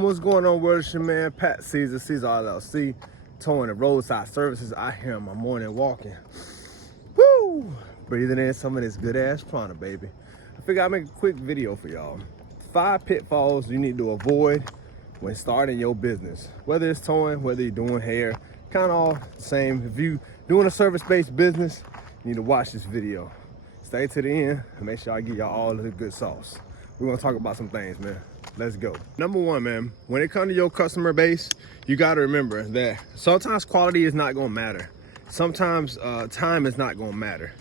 What's going on, world? It's your man Pat Caesar LLC, towing and roadside services out here on my morning walking. Woo! Breathing in some of this good ass prana, baby. I figured I'd make a quick video for y'all. 5 pitfalls you need to avoid when starting your business. Whether it's towing, whether you're doing hair, kind of all the same. If you doing a service-based business, you need to watch this video. Stay to the end and make sure I give y'all all the good sauce. We're gonna talk about some things, man. Let's go. Number one, man, when it comes to your customer base, you gotta remember that sometimes quality is not gonna matter. Sometimes time is not gonna matter.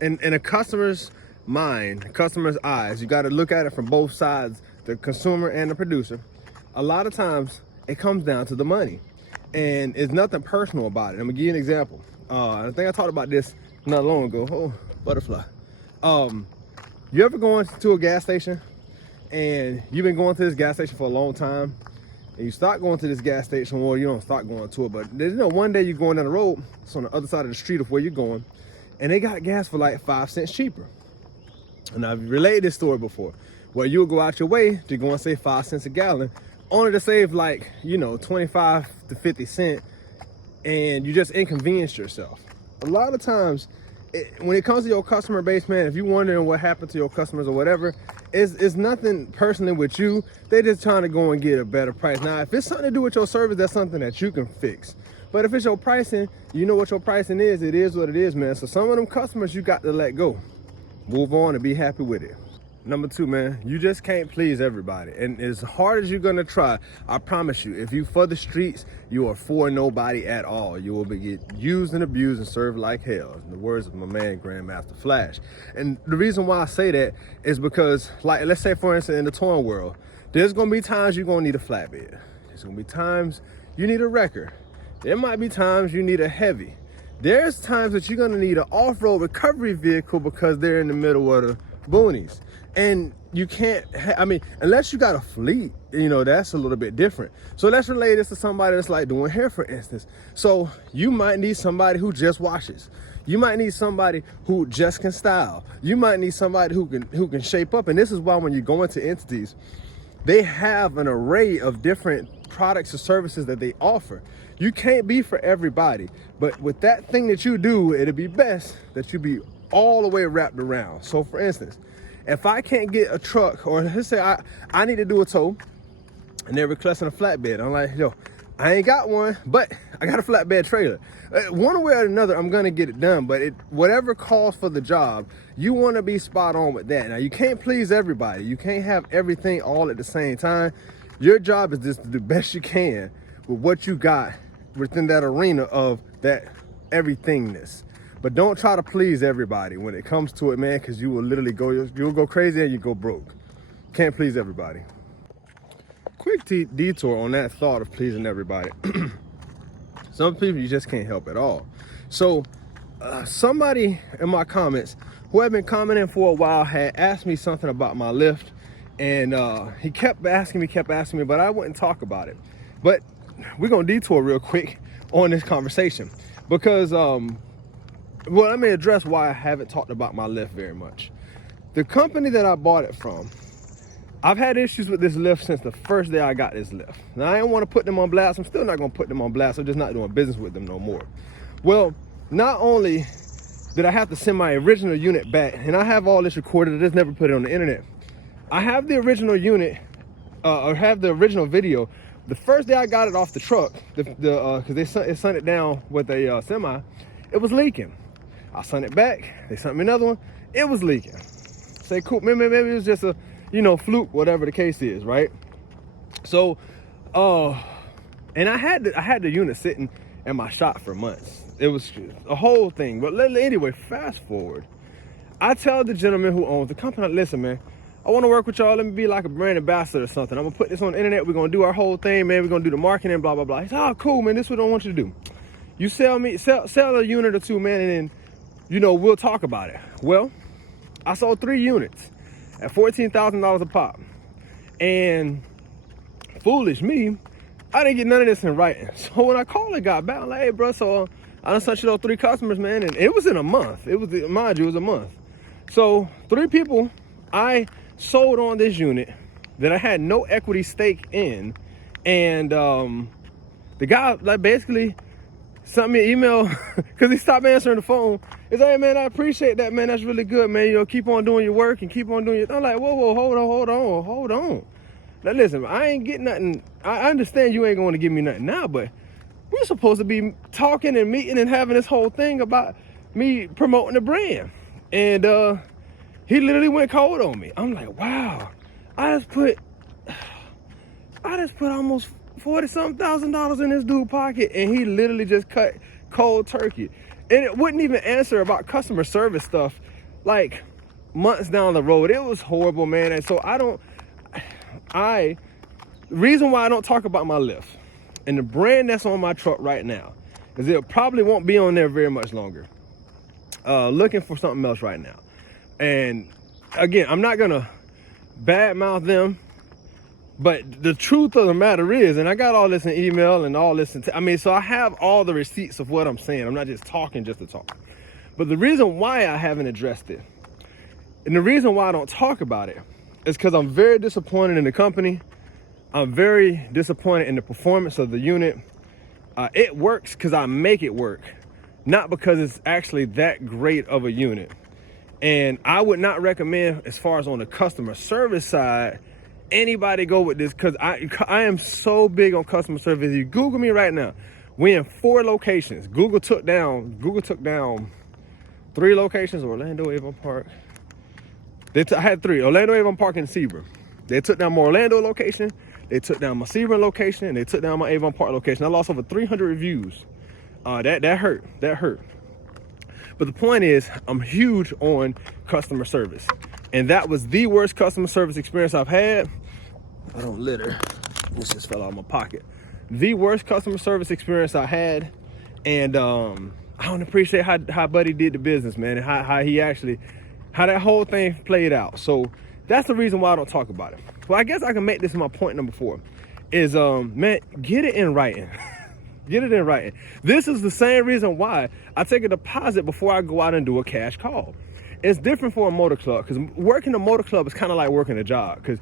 In a customer's mind, customer's eyes, you gotta look at it from both sides, the consumer and the producer. A lot of times it comes down to the money, and it's nothing personal about it. I'm gonna give you an example. I think I talked about this not long ago. Oh, butterfly. You ever go into a gas station and you've been going to this gas station for a long time, and you start going to this gas station, or you don't start going to it, but there's, one day you're going down the road, it's on the other side of the street of where you're going, and they got gas for like 5 cents cheaper. And I've related this story before, where you'll go out your way to go and save 5 cents a gallon, only to save like, 25 to 50 cents, and you just inconvenience yourself. A lot of times, when it comes to your customer base, man, if you're wondering what happened to your customers or whatever, it's nothing personally with you. They're just trying to go and get a better price. Now, if it's something to do with your service, that's something that you can fix. But if it's your pricing, you know what your pricing is. It is what it is, man. So some of them customers you got to let go. Move on and be happy with it. Number 2, man, you just can't please everybody. And as hard as you're gonna try, I promise you, if you for the streets, you are for nobody at all. You will be used and abused and served like hell, in the words of my man, Grandmaster Flash. And the reason why I say that is because, like, let's say, for instance, in the towing world, there's gonna be times you're gonna need a flatbed. There's gonna be times you need a wrecker. There might be times you need a heavy. There's times that you're gonna need an off-road recovery vehicle because they're in the middle of the boonies. And you can't, unless you got a fleet, that's a little bit different. So let's relate this to somebody that's like doing hair, for instance. So you might need somebody who just washes. You might need somebody who just can style. You might need somebody who can shape up. And this is why when you go into entities, they have an array of different products or services that they offer. You can't be for everybody, but with that thing that you do, it'd be best that you be all the way wrapped around. So for instance, if I can't get a truck, or let's say I need to do a tow and they're requesting a flatbed, I'm like, yo, I ain't got one, but I got a flatbed trailer. One way or another, I'm gonna get it done, but whatever calls for the job, you wanna be spot on with that. Now, you can't please everybody. You can't have everything all at the same time. Your job is just to do the best you can with what you got within that arena of that everythingness. But don't try to please everybody when it comes to it, man, because you will literally you'll go crazy and you go broke. Can't please everybody. Quick detour on that thought of pleasing everybody. Some people you just can't help at all. So somebody in my comments who had been commenting for a while had asked me something about my lift, and he kept asking me, but I wouldn't talk about it. But we're gonna detour real quick on this conversation because well, let me address why I haven't talked about my lift very much. The company that I bought it from, I've had issues with this lift since the first day I got this lift. Now, I didn't want to put them on blast. I'm still not going to put them on blast. I'm just not doing business with them no more. Well, not only did I have to send my original unit back, and I have all this recorded, I just never put it on the internet. I have the original unit, or have the original video. The first day I got it off the truck, because they sent it down with a semi, it was leaking. I sent it back, they sent me another one, it was leaking. Say, cool, maybe it was just a, fluke, whatever the case is, right? So, and I had the unit sitting in my shop for months. It was a whole thing. But anyway, fast forward. I tell the gentleman who owns the company, listen, man, I want to work with y'all. Let me be like a brand ambassador or something. I'm going to put this on the internet. We're going to do our whole thing, man. We're going to do the marketing, blah, blah, blah. He said, oh, cool, man. This is what I want you to do. You sell a unit or two, man, and then, we'll talk about it. Well, I sold 3 units at $14,000 a pop. And foolish me, I didn't get none of this in writing. So when I called the guy back, I'm like, hey, bro, so I done sent you those 3 customers, man. And it was in a month. Mind you, it was a month. So 3 people I sold on this unit that I had no equity stake in. And the guy like basically sent me an email because he stopped answering the phone. He's like, hey man, I appreciate that, man. That's really good, man. You know, keep on doing your work and keep on doing your. I'm like, whoa, hold on. Now listen, I ain't getting nothing. I understand you ain't going to give me nothing now, but we're supposed to be talking and meeting and having this whole thing about me promoting the brand. And he literally went cold on me. I'm like, wow, I just put almost $40-something thousand in this dude's pocket, and he literally just cut cold turkey. And it wouldn't even answer about customer service stuff like months down the road. It was horrible, man. And so the reason why I don't talk about my Lyft and the brand that's on my truck right now is it probably won't be on there very much longer. Looking for something else right now. And again, I'm not gonna badmouth them, but the truth of the matter is, and I got all this in email and all this, so I have all the receipts of what I'm saying. I'm not just talking just to talk. But the reason why I haven't addressed it, and the reason why I don't talk about it, is because I'm very disappointed in the company. I'm very disappointed in the performance of the unit. It works because I make it work, not because it's actually that great of a unit. And I would not recommend, as far as on the customer service side, anybody go with this, because I am so big on customer service. You Google me right now. We in 4 locations. Google took down 3 locations: Orlando, Avon Park. I had 3: Orlando, Avon Park, and Sebring. They took down my Orlando location, they took down my Sebring location, and they took down my Avon Park location. I lost over 300 reviews. That hurt. But the point is, I'm huge on customer service. And that was the worst customer service experience I've had. I don't litter. This just fell out of my pocket. The worst customer service experience I had. And I don't appreciate how Buddy did the business, man, and how that whole thing played out. So that's the reason why I don't talk about it. Well, I guess I can make this my point number 4. Is, man, get it in writing. Get it in writing. This is the same reason why I take a deposit before I go out and do a cash call. It's different for a motor club, because working a motor club is kind of like working a job, because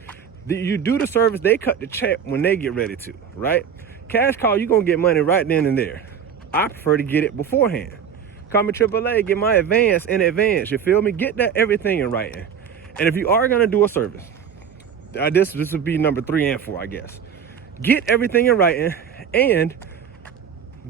you do the service, they cut the check when they get ready to, right? Cash call, you're going to get money right then and there. I prefer to get it beforehand. Call me AAA, get my advance in advance, you feel me? Get that everything in writing. And if you are going to do a service, this would be number 3 and 4, I guess. Get everything in writing and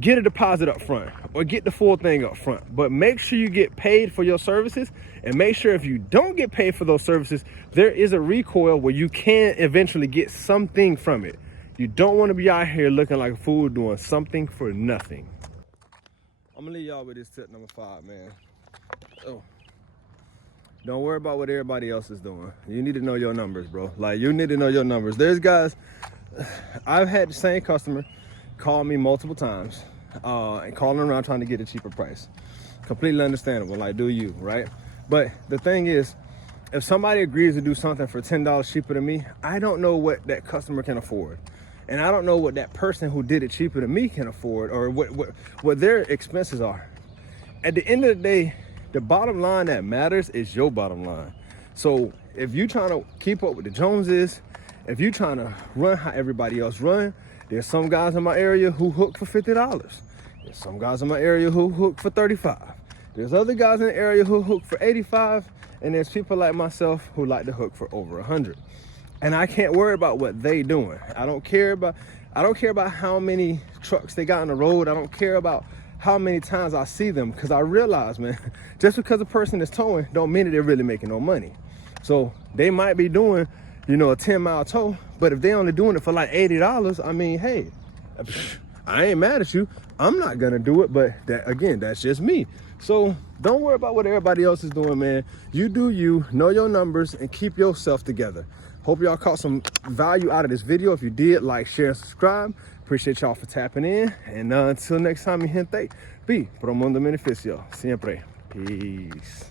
get a deposit up front, or get the full thing up front. But make sure you get paid for your services, and make sure if you don't get paid for those services, there is a recoil where you can eventually get something from it. You don't want to be out here looking like a fool doing something for nothing. I'm gonna leave y'all with this tip number 5, man. Oh, don't worry about what everybody else is doing. You need to know your numbers, bro. Like, you need to know your numbers. There's guys, I've had the same customer call me multiple times and calling around trying to get a cheaper price. Completely understandable, like, do you, right? But the thing is, if somebody agrees to do something for $10 cheaper than me, I don't know what that customer can afford. And I don't know what that person who did it cheaper than me can afford, or what their expenses are. At the end of the day, the bottom line that matters is your bottom line. So if you're trying to keep up with the Joneses, if you're trying to run how everybody else run, there's some guys in my area who hook for $50. There's some guys in my area who hook for $35. There's other guys in the area who hook for $85. And there's people like myself who like to hook for over $100. And I can't worry about what they doing. I don't care about how many trucks they got on the road. I don't care about how many times I see them, because I realize, man, just because a person is towing don't mean that they're really making no money. So they might be doing, a 10-mile tow, but if they only doing it for like $80, I mean, hey, I ain't mad at you. I'm not gonna do it, but that's just me. So don't worry about what everybody else is doing, man. You do you, know your numbers, and keep yourself together. Hope y'all caught some value out of this video. If you did, like, share, and subscribe. Appreciate y'all for tapping in. And until next time, mi gente, vi promundo beneficio. Siempre. Peace.